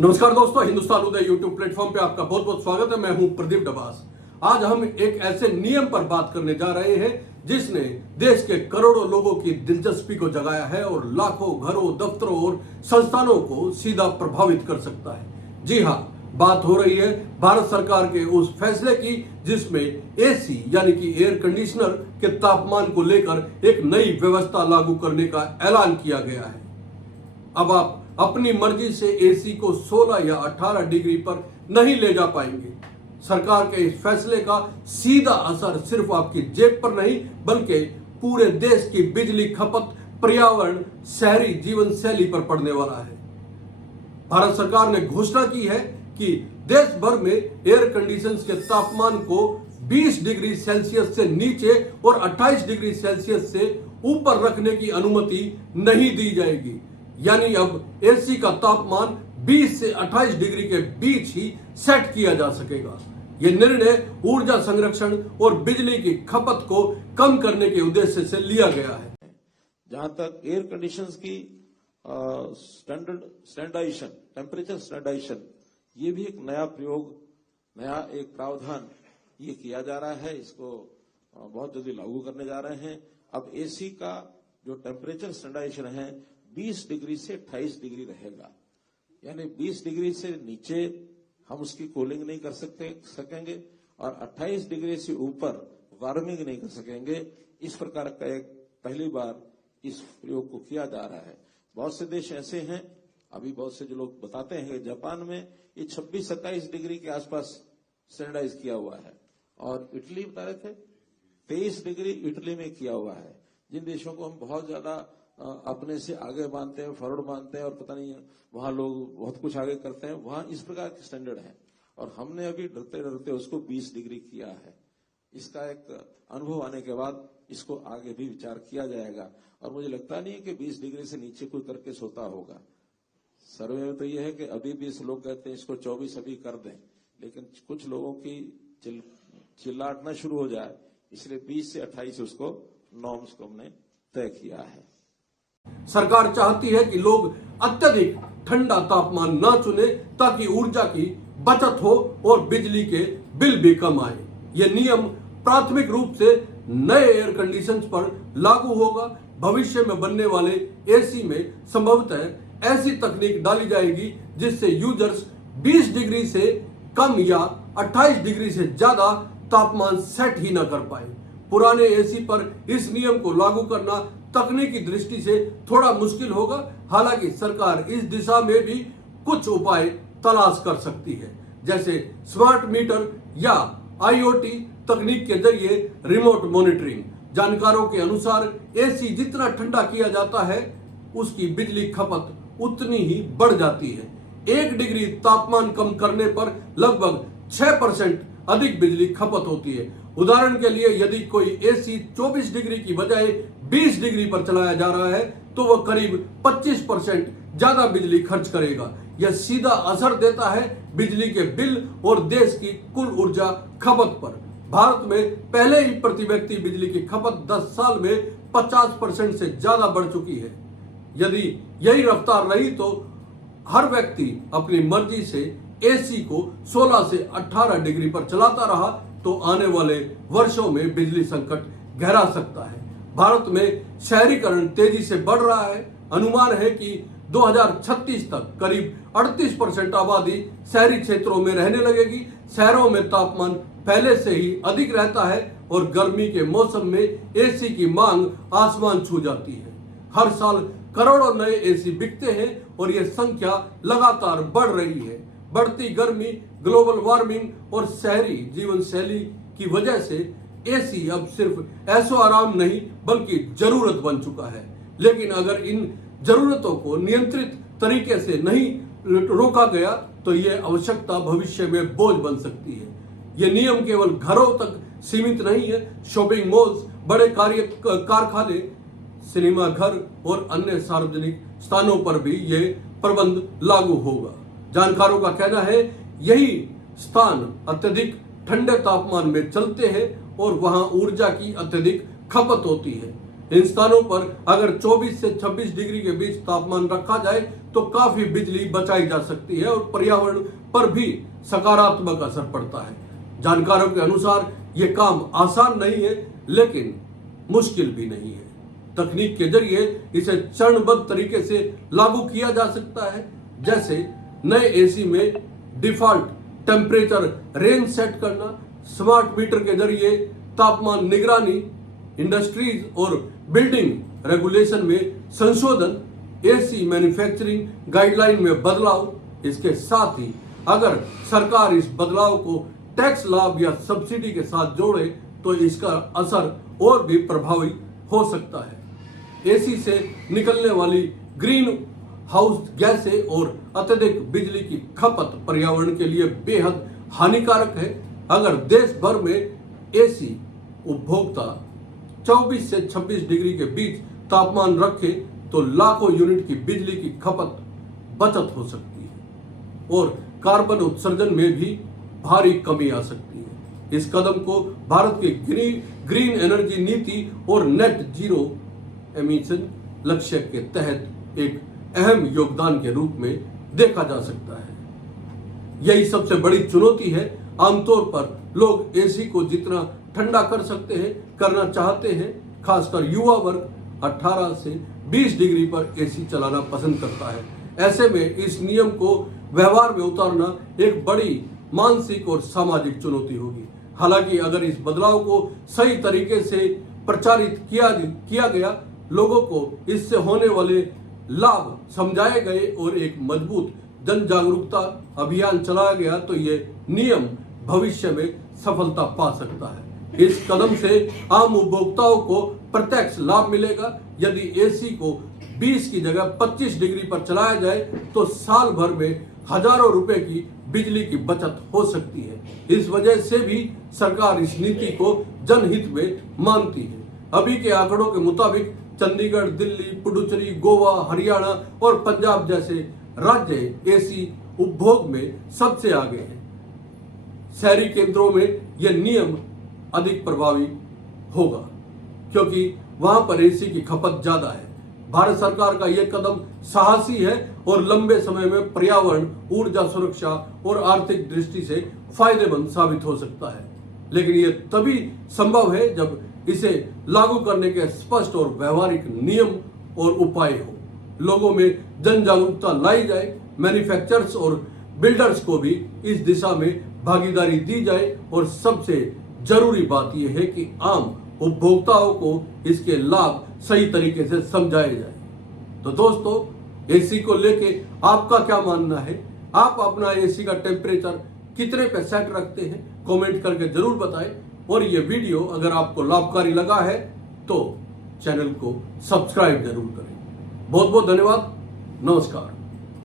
नमस्कार दोस्तों, हिंदुस्तान उदय YouTube platform पे आपका बहुत बहुत स्वागत है। मैं हूं प्रदीप डबास। आज हम एक ऐसे नियम पर बात करने जा रहे हैं जिसने देश के करोड़ों लोगों की दिलचस्पी को जगाया है और लाखों घरों, दफ्तरों और संस्थानों को सीधा प्रभावित कर सकता है। जी हां, बात हो रही है भारत सरकार के उस फैसले की जिसमें एसी यानी कि एयर कंडीशनर के तापमान को लेकर एक नई व्यवस्था लागू करने का ऐलान किया गया है। अब आप अपनी मर्जी से एसी को 16 या 18 डिग्री पर नहीं ले जा पाएंगे। सरकार के इस फैसले का सीधा असर सिर्फ आपकी जेब पर नहीं बल्कि पूरे देश की बिजली खपत, पर्यावरण, शहरी जीवन शैली पर पड़ने वाला है। भारत सरकार ने घोषणा की है कि देश भर में एयर कंडीशनर के तापमान को 20 डिग्री सेल्सियस से नीचे और 28 डिग्री सेल्सियस से ऊपर रखने की अनुमति नहीं दी जाएगी। यानी अब एसी का तापमान 20 से 28 डिग्री के बीच ही सेट किया जा सकेगा। यह निर्णय ऊर्जा संरक्षण और बिजली की खपत को कम करने के उद्देश्य से लिया गया है। जहां तक एयर कंडीशंस की स्टैंडर्डाइजेशन, टेम्परेचर स्टैंडर्डाइजेशन, ये भी एक नया प्रयोग, नया एक प्रावधान ये किया जा रहा है। इसको बहुत जल्दी लागू करने जा रहे हैं। अब एसी का जो टेम्परेचर स्टैंडर्डाइजेशन है 20 डिग्री से 28 डिग्री रहेगा। यानी 20 डिग्री से नीचे हम उसकी कूलिंग नहीं कर सकेंगे और 28 डिग्री से ऊपर वार्मिंग नहीं कर सकेंगे। इस प्रकार का एक पहली बार इस प्रयोग को किया जा रहा है। बहुत से देश ऐसे हैं, अभी बहुत से जो लोग बताते हैं कि जापान में ये 26-27 डिग्री के आसपास स्टैंडर्डाइज किया हुआ है और इटली बता रहे थे 23 डिग्री इटली में किया हुआ है। जिन देशों को हम बहुत ज्यादा अपने से आगे मानते हैं, फॉरवर्ड मानते हैं और पता नहीं वहां लोग बहुत कुछ आगे करते हैं, वहां इस प्रकार के स्टैंडर्ड है और हमने अभी डरते डरते उसको 20 डिग्री किया है। इसका एक अनुभव आने के बाद इसको आगे भी विचार किया जाएगा और मुझे लगता नहीं है कि 20 डिग्री से नीचे कोई करके सोता होगा। सर्वे में तो यह है कि अभी 20 लोग कहते हैं इसको 24 अभी कर दें, लेकिन कुछ लोगों की चिल्लाटना शुरू हो जाए, इसलिए 20 से 28 उसको नॉर्म्स को हमने तय किया है। सरकार चाहती है कि लोग अत्यधिक ठंडा तापमान न चुने ताकि ऊर्जा की बचत हो और बिजली के बिल भी कम आए। यह नियम प्राथमिक रूप से नए एयर कंडीशनर्स पर लागू होगा। भविष्य में बनने वाले एसी में संभवतः ऐसी तकनीक डाली जाएगी जिससे यूजर्स 20 डिग्री से कम या 28 डिग्री से ज्यादा तापमान सेट ही न कर पाए। पुराने एसी पर इस नियम को लागू करना तकनीकी दृष्टि से थोड़ा मुश्किल होगा। हालांकि सरकार इस दिशा में भी कुछ उपाय तलाश कर सकती है, जैसे स्मार्ट मीटर या आईओटी तकनीक के जरिए रिमोट मॉनिटरिंग। जानकारों के अनुसार एसी जितना ठंडा किया जाता है उसकी बिजली खपत उतनी ही बढ़ जाती है। 1 डिग्री तापमान कम करने पर लगभग 6% अधिक बिजली खपत होती है। उदाहरण के लिए यदि कोई एसी 24 डिग्री की बजाय 20 डिग्री पर चलाया जा रहा है तो वह करीब 25% ज्यादा बिजली खर्च करेगा। यह सीधा असर देता है बिजली के बिल और देश की कुल ऊर्जा खपत पर। भारत में पहले ही प्रति व्यक्ति बिजली की खपत 10 साल में 50% से ज्यादा बढ़ चुकी है। यदि यही रफ्तार रही तो हर व्यक्ति अपनी मर्जी से एसी को 16 से 18 डिग्री पर चलाता रहा तो आने वाले वर्षों में बिजली संकट गहरा सकता है। भारत में शहरीकरण तेजी से बढ़ रहा है। अनुमान है कि 2036 तक करीब 38% आबादी शहरी क्षेत्रों में रहने लगेगी। शहरों में तापमान पहले से ही अधिक रहता है और गर्मी के मौसम में एसी की मांग आसमान छू जाती है। हर साल करोड़ों नए एसी बिकते हैं और यह संख्या लगातार बढ़ रही है। बढ़ती गर्मी, ग्लोबल वार्मिंग और शहरी जीवन शैली की वजह से एसी अब सिर्फ ऐसो आराम नहीं बल्कि जरूरत बन चुका है। लेकिन अगर इन जरूरतों को नियंत्रित तरीके से नहीं रोका गया तो यह आवश्यकता भविष्य में बोझ बन सकती है। यह नियम केवल घरों तक सीमित नहीं है। शॉपिंग मॉल्स, बड़े कारखाने, सिनेमा घर और अन्य सार्वजनिक स्थानों पर भी यह प्रबंध लागू होगा। जानकारों का कहना है यही स्थान अत्यधिक ठंडे तापमान में चलते हैं और वहां ऊर्जा की अत्यधिक खपत होती है। इन स्थानों पर अगर 24 से 26 डिग्री के बीच तापमान रखा जाए तो काफी बिजली बचाई जा सकती है और पर्यावरण पर भी सकारात्मक असर पड़ता है। जानकारों के अनुसार यह काम आसान नहीं है, लेकिन मुश्किल भी नहीं है। तकनीक के जरिए इसे चरणबद्ध तरीके से लागू किया जा सकता है, जैसे नए एसी में डिफॉल्ट टेम्परेचर रेंज सेट करना, स्मार्ट मीटर के जरिए तापमान निगरानी, इंडस्ट्रीज और बिल्डिंग रेगुलेशन में संशोधन, एसी मैन्युफैक्चरिंग गाइडलाइन में बदलाव। इसके साथ ही अगर सरकार इस बदलाव को टैक्स लाभ या सब्सिडी के साथ जोड़े तो इसका असर और भी प्रभावी हो सकता है। एसी से निकलने वाली ग्रीन हाउस गैसें और अत्यधिक बिजली की खपत पर्यावरण के लिए बेहद हानिकारक है। अगर देश भर में एसी उपभोक्ता 24 से 26 डिग्री के बीच तापमान रखे तो लाखों यूनिट की बिजली की खपत बचत हो सकती है और कार्बन उत्सर्जन में भी भारी कमी आ सकती है। इस कदम को भारत की ग्रीन एनर्जी नीति और नेट जीरो एमिशन लक्ष्य के तहत एक अहम योगदान के रूप में देखा जा सकता है। यही सबसे बड़ी चुनौती है। आमतौर पर लोग एसी को जितना ठंडा कर सकते हैं करना चाहते हैं, खासकर युवा वर्ग 18 से 20 डिग्री पर एसी चलाना पसंद करता है। ऐसे में इस नियम को व्यवहार में उतारना एक बड़ी मानसिक और सामाजिक चुनौती होगी। हालांकि अगर इस बदलाव को सही तरीके से प्रचारित किया गया, लोगों को इससे होने वाले लाभ समझाए गए और एक मजबूत जन जागरूकता अभियान चलाया गया तो ये नियम भविष्य में सफलता पा सकता है। इस कदम से आम उपभोक्ताओं को प्रत्यक्ष लाभ मिलेगा। यदि एसी को 20 की जगह 25 डिग्री पर चलाया जाए तो साल भर में हजारों रुपए की बिजली की बचत हो सकती है। इस वजह से भी सरकार इस नीति को जनहित में मानती है। अभी के आंकड़ों के मुताबिक चंडीगढ़, दिल्ली, पुडुचेरी, गोवा, हरियाणा और पंजाब जैसे राज्य एसी उपभोग में सबसे आगे हैं। शहरी केंद्रों में यह नियम अधिक प्रभावी होगा क्योंकि वहां पर एसी की खपत ज्यादा है। भारत सरकार का यह कदम साहसी है और लंबे समय में पर्यावरण, ऊर्जा सुरक्षा और आर्थिक दृष्टि से फायदेमंद साबित हो सकता है। लेकिन यह तभी संभव है जब इसे लागू करने के स्पष्ट और व्यवहारिक नियम और उपाय हो। लोगों में जन जागरूकता लाई जाए, मैन्युफैक्चरर्स और बिल्डर्स को भी इस दिशा में भागीदारी दी जाए और सबसे जरूरी बात यह है कि आम उपभोक्ताओं को इसके लाभ सही तरीके से समझाए जाए। तो दोस्तों, एसी को लेके आपका क्या मानना है? आप अपना एसी का टेम्परेचर कितने पे सेट रखते हैं? कमेंट करके जरूर बताएं। और ये वीडियो अगर आपको लाभकारी लगा है तो चैनल को सब्सक्राइब जरूर करें। बहुत बहुत धन्यवाद। नमस्कार।